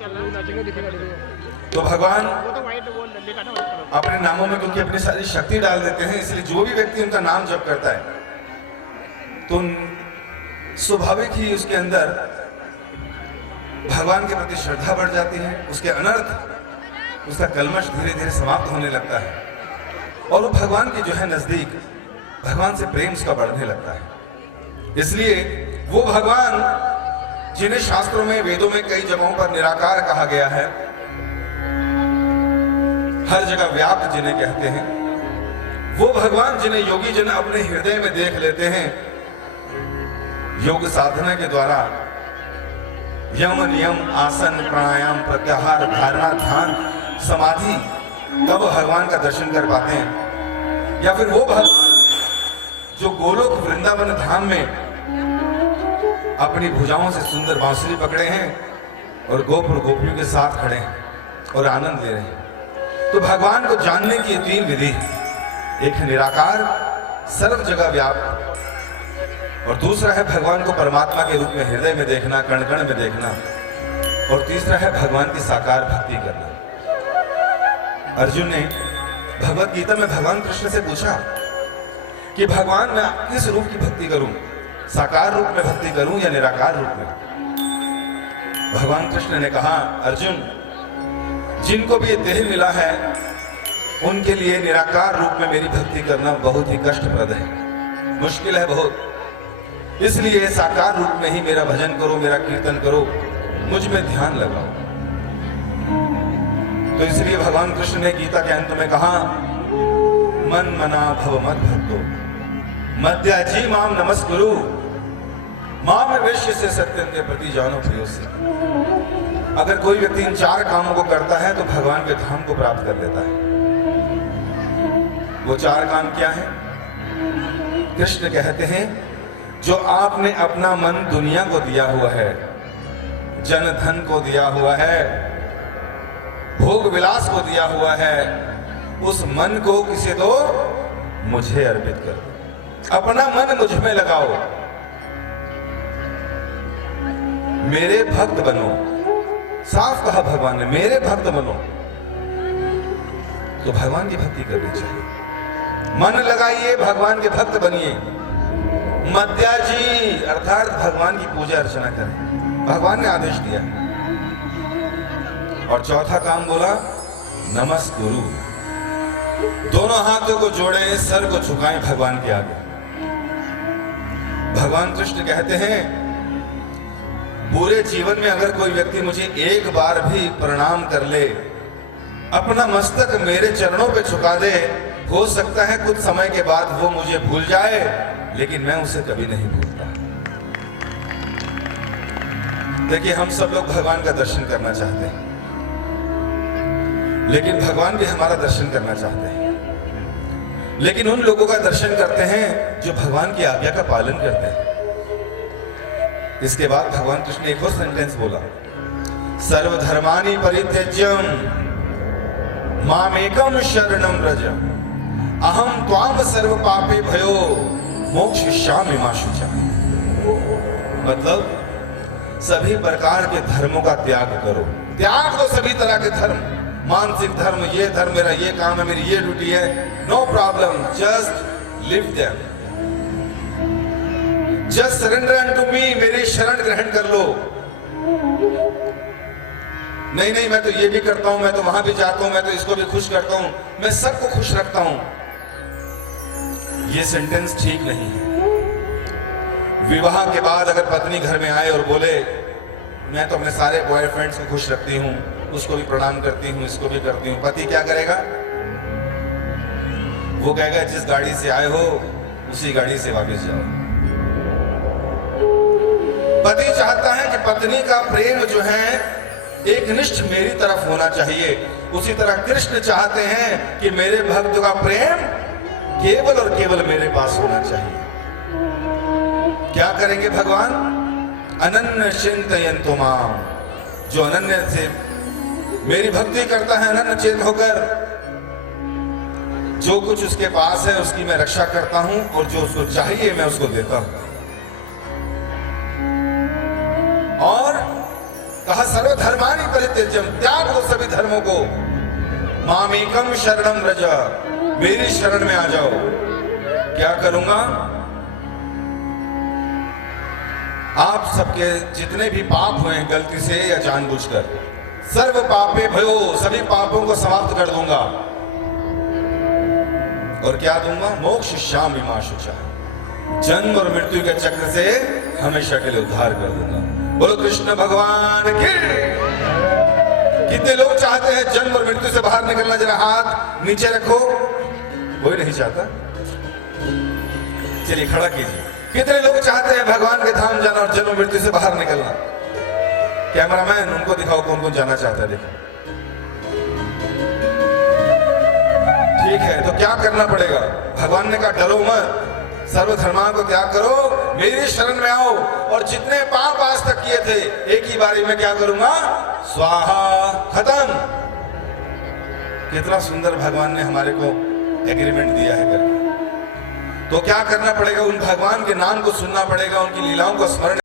तो भगवान अपने नामों में क्योंकि अपनी सारी शक्ति डाल देते हैं, इसलिए जो भी व्यक्ति उनका नाम जप करता है तो स्वाभाविक ही उसके अंदर भगवान के प्रति श्रद्धा बढ़ जाती है, उसके अनर्थ, उसका कल्मश धीरे धीरे समाप्त होने लगता है और वो भगवान के जो है नजदीक, भगवान से प्रेम उसका बढ़ने लगता है। इसलिए वो भगवान जिन्हें शास्त्रों में, वेदों में कई जगहों पर निराकार कहा गया है, हर जगह व्याप्त जिन्हें कहते हैं, वो भगवान जिन्हें योगी जन अपने हृदय में देख लेते हैं, योग साधना के द्वारा यम, नियम, आसन, प्राणायाम, प्रत्याहार, धारणा, ध्यान, समाधि, तब भगवान का दर्शन कर पाते हैं। या फिर वो भगवान जो गोलोक वृंदावन धाम में अपनी भुजाओं से सुंदर बांसुरी पकड़े हैं और गोप और गोपियों के साथ खड़े हैं और आनंद ले रहे हैं। तो भगवान को जानने की तीन विधि है, एक है निराकार, सर्व जगह व्याप्त, और दूसरा है भगवान को परमात्मा के रूप में हृदय में देखना, कण कण में देखना, और तीसरा है भगवान की साकार भक्ति करना। अर्जुन ने भगवत गीता में भगवान कृष्ण से पूछा कि भगवान मैं किस रूप की भक्ति करूं, साकार रूप में भक्ति करूं या निराकार रूप में? भगवान कृष्ण ने कहा, अर्जुन, जिनको भी ये देह मिला है उनके लिए निराकार रूप में मेरी भक्ति करना बहुत ही कष्टप्रद है, मुश्किल है बहुत। इसलिए साकार रूप में ही मेरा भजन करो, मेरा कीर्तन करो, मुझ में ध्यान लगाओ। तो इसलिए भगवान कृष्ण ने गीता के अंत में कहा, मन मना भव मत भक्तो मद्याजी माम नमस्कुरु माम वेश्य से सत्यम के प्रति जानो प्रियो से। अगर कोई व्यक्ति इन चार कामों को करता है तो भगवान के धाम को प्राप्त कर लेता है। वो चार काम क्या है? कृष्ण कहते हैं, जो आपने अपना मन दुनिया को दिया हुआ है, जन धन को दिया हुआ है, भोग विलास को दिया हुआ है, उस मन को किसे दो? मुझे अर्पित कर दो। अपना मन मुझ में लगाओ, मेरे भक्त बनो। साफ कहा भगवान ने, मेरे भक्त बनो। तो भगवान की भक्ति करनी चाहिए, मन लगाइए, भगवान के भक्त बनिए। मद्याजी अर्थात भगवान की पूजा अर्चना करें, भगवान ने आदेश दिया। और चौथा काम बोला, नमस्कुरु, दोनों हाथों को जोड़ें, सर को झुकाएं भगवान के आगे। भगवान कृष्ण कहते हैं, पूरे जीवन में अगर कोई व्यक्ति मुझे एक बार भी प्रणाम कर ले, अपना मस्तक मेरे चरणों पे झुका दे, हो सकता है कुछ समय के बाद वो मुझे भूल जाए, लेकिन मैं उसे कभी नहीं भूलता। देखिए, हम सब लोग भगवान का दर्शन करना चाहते हैं, लेकिन भगवान भी हमारा दर्शन करना चाहते हैं। लेकिन उन लोगों का दर्शन करते हैं जो भगवान की आज्ञा का पालन करते हैं। इसके बाद भगवान कृष्ण ने एक और सेंटेंस बोला, सर्वधर्मानि परित्यज्यम मामेकम शरणम व्रज अहम त्वाम सर्व पापे भयो मोक्षयिष्यामि मा शुचा। मतलब सभी प्रकार के धर्मों का त्याग करो, त्याग दो सभी तरह के धर्म, मानसिक धर्म, ये धर्म मेरा ये काम है, मेरी ये ड्यूटी है, no problem, just leave them, just surrender unto me, मेरी शरण ग्रहण कर लो। नहीं नहीं, मैं तो ये भी करता हूं, मैं तो वहां भी जाता हूं, मैं तो इसको भी खुश करता हूं, मैं सबको खुश रखता हूं। ये सेंटेंस ठीक नहीं है। विवाह के बाद अगर पत्नी घर में आए और बोले, मैं तो अपने सारे बॉयफ्रेंड्स को खुश रखती हूं, उसको भी प्रणाम करती हूं, इसको भी करती हूं, पति क्या करेगा? वो कहेगा, जिस गाड़ी से आए हो उसी गाड़ी से वापस जाओ। पति चाहता है कि पत्नी का प्रेम जो है एक निष्ठ मेरी तरफ होना चाहिए, उसी तरह कृष्ण चाहते हैं कि मेरे भक्त का प्रेम केवल और केवल मेरे पास होना चाहिए। क्या करेंगे भगवान? अनन्य चिंतयन्तु माम, जो अनन्य से मेरी भक्ति करता है, अनन्य चिंत होकर, जो कुछ उसके पास है उसकी मैं रक्षा करता हूं, और जो उसको चाहिए मैं उसको देता हूं। और कहा, सर्वधर्मानि परित्यज्य त्यज्यम, त्याग दो सभी धर्मों को, मामेकम शरणम व्रज, मेरी शरण में आ जाओ। क्या करूंगा? आप सबके जितने भी पाप हुए हैं गलती से या जानबूझकर, सर्व पापे भयो, सभी पापों को समाप्त कर दूंगा। और क्या दूंगा? मोक्ष श्याम इमा शुचा, जन्म और मृत्यु के चक्र से हमेशा के लिए उद्धार कर दूंगा। बोलो कृष्ण भगवान की। कितने लोग चाहते हैं जन्म और मृत्यु से बाहर निकलना? जरा हाथ नीचे रखो। कोई नहीं चाहता? चलिए खड़ा कीजिए। कितने लोग चाहते हैं भगवान के धाम जाना और जन्म मृत्यु से बाहर निकलना? कैमरामैन उनको दिखाओ कौन कौन जाना चाहता है। देखो ठीक है, तो क्या करना पड़ेगा? भगवान ने कहा डरो मत, सर्वधर्मान को त्याग करो, मेरी शरण में आओ, और जितने पाप आज तक किए थे एक ही बारी में क्या करूंगा? स्वाहा, खत्म। कितना सुंदर भगवान ने हमारे को एग्रीमेंट दिया है करके। तो क्या करना पड़ेगा? उन भगवान के नाम को सुनना पड़ेगा, उनकी लीलाओं को स्मरण